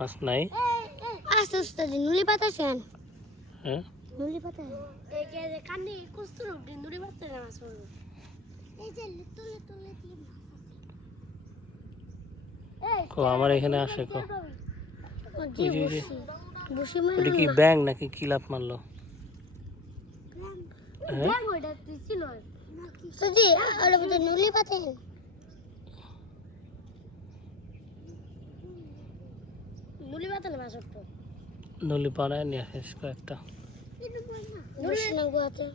মাছ নাই আস্তে আস্তে নুলি পাতাছেন হ্যাঁ নুলি পাতা এই যে কানে কস্তুর নুলি পাতা মাছ পড়লো এই যে তুলে তুলে কি কো আমার এখানে আসে কো জি বসি এটা কি ব্যাং নাকি কি লাফ মারলো ব্যাং ওটা ছিল সুজি আর ওটা নুলি পাতা নুলি পাতা না মাছ পড়তো নলি পাড়ায় নিয়ে আসিস কয়েকটা নুলি না গোতে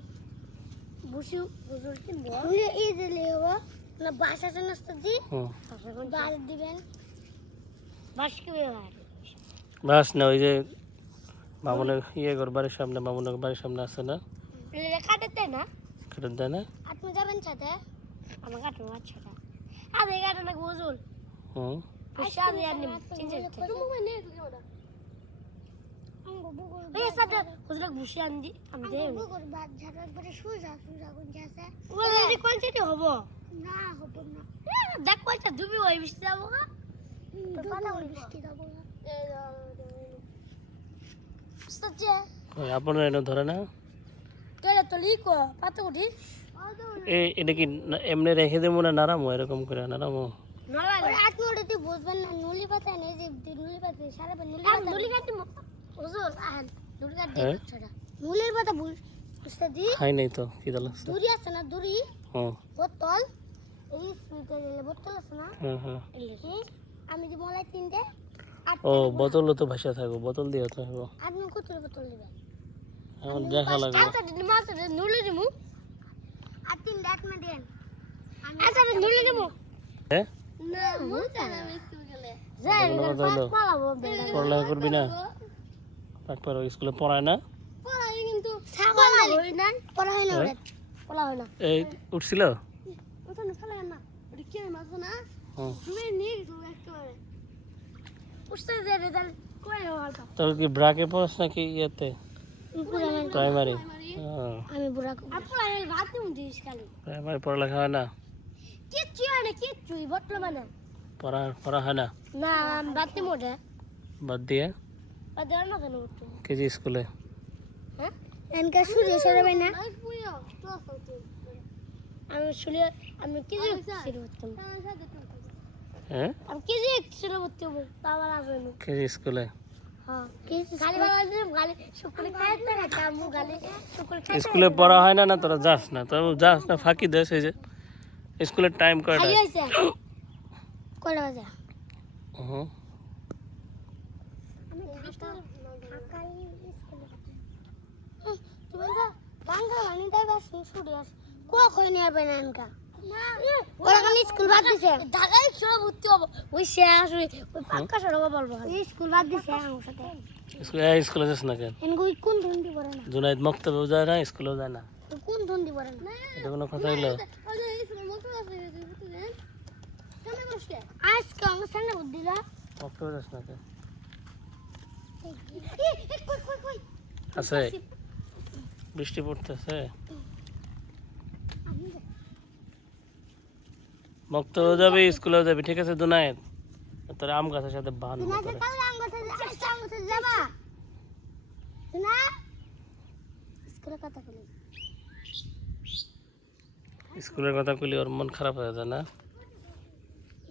বসি বুঝুল কি নুলি এই যে লেবা না বাস আছে না সুজি বাস দিবেন বাস কি ব্যবহার বাস না ওই যে মামুনের ইয়ে ঘর বাড়ির সামনে মামুনের বাড়ির সামনে আছে না কাটতে না কেটে দেয় না আপনি যাবেন সাথে আমার কাটবো আচ্ছা আরে কাটে না বুঝুল হুম আচ্ছা আমি আপনি চিন্তা তুমি মানে তুমি ওটা এই সাথে হুজুর ঘুষি আনদি আমি দেই বুকুর বাদ ঝাড়ার পরে সুজা সুজা কোন যাচ্ছে ওরে এর কোন চিটি হবো না হবো না দেখ কয়টা ডুবি ওই বৃষ্টি যাবো না তো পাতা ওই বৃষ্টি যাবো না সত্যি ওই আপনার এনে ধরে না তোরা তো লিখো পাতা উঠি এটা কি এমনি রেখে দেবো না নারামো এরকম করে নারামো আপনি ওটাতে বুঝবেন না নুলি পাতা নেই যে নুলি পাতা সারা নুলি পাতা নুলি কাটি হুজুর আহেন নুলি কাটি ছড়া নুলির পাতা বুঝতে দি খাই নাই তো কি দল আছে দড়ি আছে না দড়ি হুম বোতল এই সুইটার বোতল আছে না হ্যাঁ হ্যাঁ আমি যে মলাই তিনটে ও বোতলও তো ভাসা থাকবো বোতল দিয়ে থাকবো আপনি কত বোতল দিবেন এখন দেখা লাগবে আচ্ছা দিন মাছ নুলি দিমু আর তিন ডাট মে দেন আচ্ছা নুলি দিমু হ্যাঁ না মুতা না স্কুল গেলে যাই পালাবো পড়ালেখা করবি না তারপর স্কুলে পড়ায় না পড়াই কিন্তু ছাগল হই না পড়া হয় না ওরে পড়া হয় না এই উঠছিল ওটা না ফেলা না ওটা কি মাছ না হুম তুমি নিয়ে গেছো একেবারে উঠতে যে রেজাল্ট কই হলটা তোর কি ব্রাকে পড়াস নাকি ইয়েতে প্রাইমারি আমি বুড়া আপু আমি রাত দিন দিস খালি প্রাইমারি পড়ালেখা হয় না কিচ্ছু হয় না কিচ্ছু বর্তমানে পড়া হয় না না বাতি মোড়ে বাদ দিয়ে বাদ না কেন উঠতো কেজি স্কুলে হ্যাঁ এনকা শুরু সরবে না আমি শুলে আমি কেজি শুরু করতাম হ্যাঁ আমি কেজি শুরু করতাম বাবা আসবে না কেজি স্কুলে হ্যাঁ গালি বাবা গালি শুকুলে খাইতে না কামু গালি শুকুলে খাইতে স্কুলে পড়া হয় না না তোরা যাস না তোরা যাস না ফাঁকি দেস এই যে স্কুলের টাইম কয়টা খালি হইছে কয়টা বাজে হুম আমি ঢাকায় স্কুলে তুমি তো বাংলা মানে তাই বাস শুরু আস কখন নেবে না এনকা ওরা কোন স্কুল বাদ দিছে ঢাকায় শুরু ভর্তি হবো ওই শেষ ওই পাক্কা সরবা বলবো স্কুল বাদ দিছে আমার সাথে স্কুলে যাস না কেন এনগো কোন ধন্দি পড়ে না জুনাইদ মক্তবেও যায় না স্কুলেও যায় না কোন ধন্দি পড়ে না এটা কোনো কথা হইলো আজকে আমার সামনে বুদ্ধি না মক্তবে যাস না কেন কই আছে বৃষ্টি পড়তেছে মক্তবেও যাবি স্কুলেও যাবি ঠিক আছে জুনাইদ তোর আম গাছের সাথে বান করে যাবা না স্কুলে কথা বলি স্কুলের কথা কইলে ওর মন খারাপ হয়ে যায় না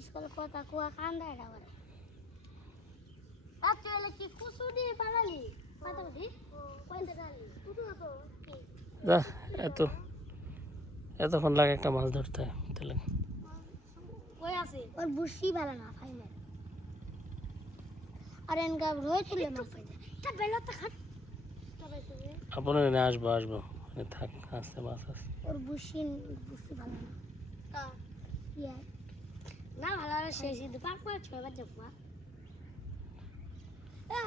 স্কুলে কথা কুয়া কান্দা এটা করে আচ্ছা এলে কি কুসু দিয়ে পারালি কথা বলি কইতে গালি তুই তো কি যা এতক্ষণ লাগে একটা মাছ ধরতে তাহলে কই আছে ওর বুঝি ভালো না খাই না আর এনগা রয়েছিল মাছ তা বেলাতে খাট তবে তুমি আপনার এনে আসবো থাক আসতে মাছ আছে ওর বুঝি ভালো না তা ইয়া না ভালো না শেষ দিতে পার করে ছয় বার যাবো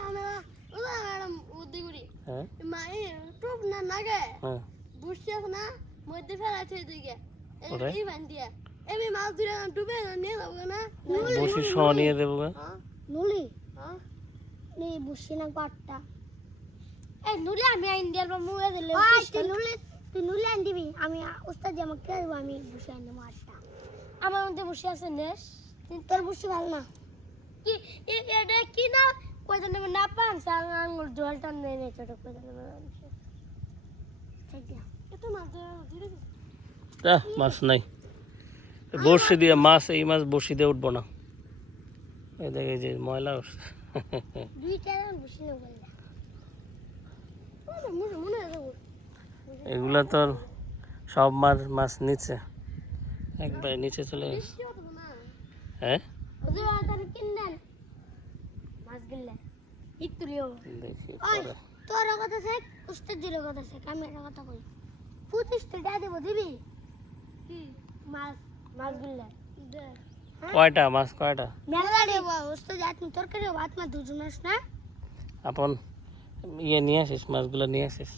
আমরা ওলা ম্যাডাম উদ্দিগুড়ি হ্যাঁ মাই টুপ না নাগে হ্যাঁ বুঝছি না মধ্যে ফেলা থই দিকে ওরে এই বান্দিয়া এমনি মাছ ধরে ডুবে নিয়ে যাবো না বসি শ নিয়ে দেবো গা নুলি হ্যাঁ নি বুঝছি না পাটটা এই নুলি আমি ইন্ডিয়ার বা মুয়ে দিলে তুই নুলি আন দিবি আমি উস্তাদ যে আমাকে দেবো আমি বুঝি আনবো মাছটা আমার মধ্যে বসে আছে নেস তোর বুঝছি ভালো না কি এটা কি না কয়জন নেবে না পান সাং আঙ্গুর জল টান নেই নেই ছোট কয়জন নেবে ঠিক আছে এত মাছ ধরে মাছ নাই বড়শি দিয়ে মাছ এই মাছ বড়শি দিয়ে উঠবো না এই দেখে যে ময়লা উঠছে দুইটা বসে না বললে মনে মনে যাবো এগুলা তো সব মাছ মাছ নিচে একবারে নিচে চলে গেছে হ্যাঁ ওদের আদার কিনলেন মাছ গিললে একটু লিও দেখি ওই পরে তোর কথা শেখ উস্তাদ দির কথা শেখ আমি এর কথা কই 25 টাকা দেব দিবি কি মাছ মাছ গিললে দে কয়টা মাছ কয়টা মেলা দেব উস্তাদ আপনি তরকারি ভাত মা দুজন আস না আপন ইয়ে নিয়ে আসিস মাছগুলো নিয়ে আসিস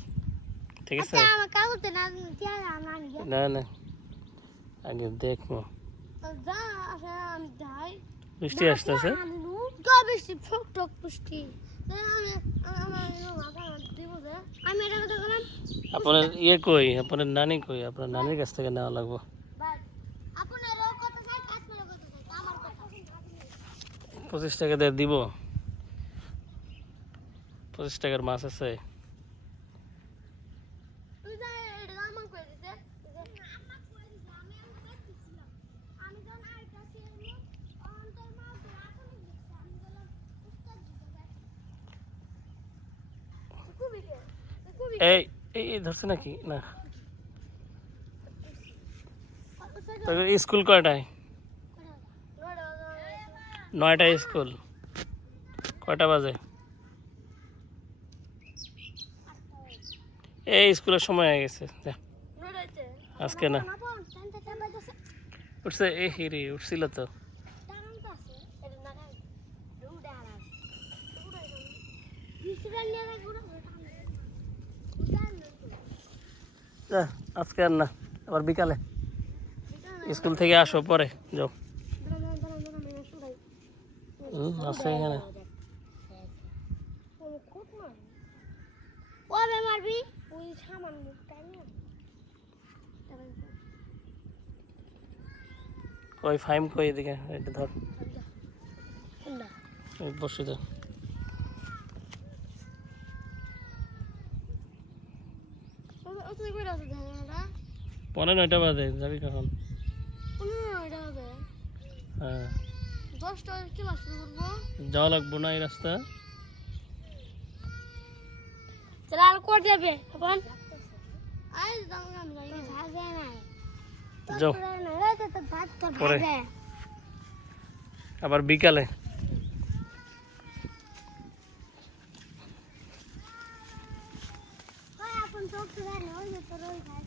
ঠিক আছে আচ্ছা আমার কাগজে না দিয়া না নিয়ে না না আগে দেখবো যা আসে আমি যাই বৃষ্টি আসতেছে বেশি ঠক ঠক পুষ্টি আমি এটা কথা বললাম আপনার ইয়ে কই আপনার নানি কই আপনার নানির কাছ থেকে নেওয়া লাগবো আপনার কথা চাই কাশ্মীরের কথা চাই আমার কথা 25 টাকা দিয়ে দিব 25 টাকার মাছ আছে তুই যা এটা আমার কই দিতে আমার কই দিতে আমি দেখছিলাম আমি যখন আইতাছি অন্তর মা এখন দিচ্ছে আমি বললাম উস্তাদ দিতে কুবি কে কুবি এই এই ধরছে নাকি না তো স্কুল কয়টায় 9টায় স্কুল কয়টা বাজে এই স্কুলের সময় হয়ে গেছে যা আজকে না উঠছে এই হিরি উঠছিল তো যা, আজকে আর না আবার বিকালে স্কুল থেকে আসো পরে যাও আছে এখানে কবে মারবি ওই সামান্য টাইম কই ফাইম কই এদিকে এটা ধর এই বসে তো পরে 9টা বাজে যাবি কখন হ্যাঁ 10টা ক্লাস শুরু করবো যাওয়া লাগবো না এই রাস্তা চল আর কোট যাবে আপন আই যাও না ভাগে না যাও তো ভাত তো পরে। ভাগে আবার বিকালে ওই আপন চোখ তো জানে ওই তো রই খায়